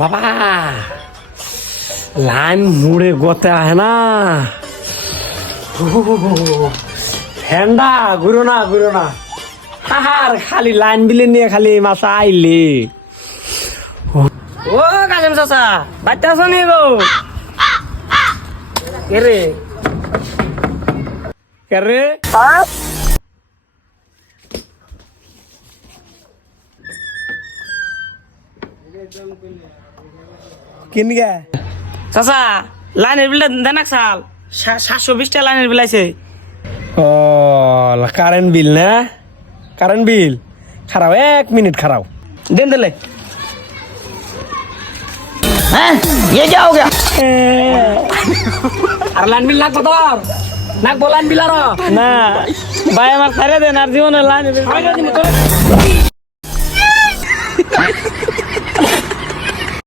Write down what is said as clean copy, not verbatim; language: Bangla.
বাবা লাইন মুড়ে গোতে আহে না ঠান্ডা ঘুরো না আর খালি লাইন বিলে নিয়ে খালি মাথা আইলি ও কাজেম চাচা বাচ্চা আছো নি গো কেরে কেরে কিন গে চাচা লাইনের বিলটা দেনাক সাল 720 টাকা লাইনের বিল আছে ও কারেন্ট বিল না কারেন্ট বিল খারাও 1 মিনিট খারাও দেন দিলে হ্যাঁ ये क्या हो गया আর লাইন বিল নাক তোর নাক বলান বিল আর না ভাই আমার ছাড়ে দেন আর জীবনে লাইন বিল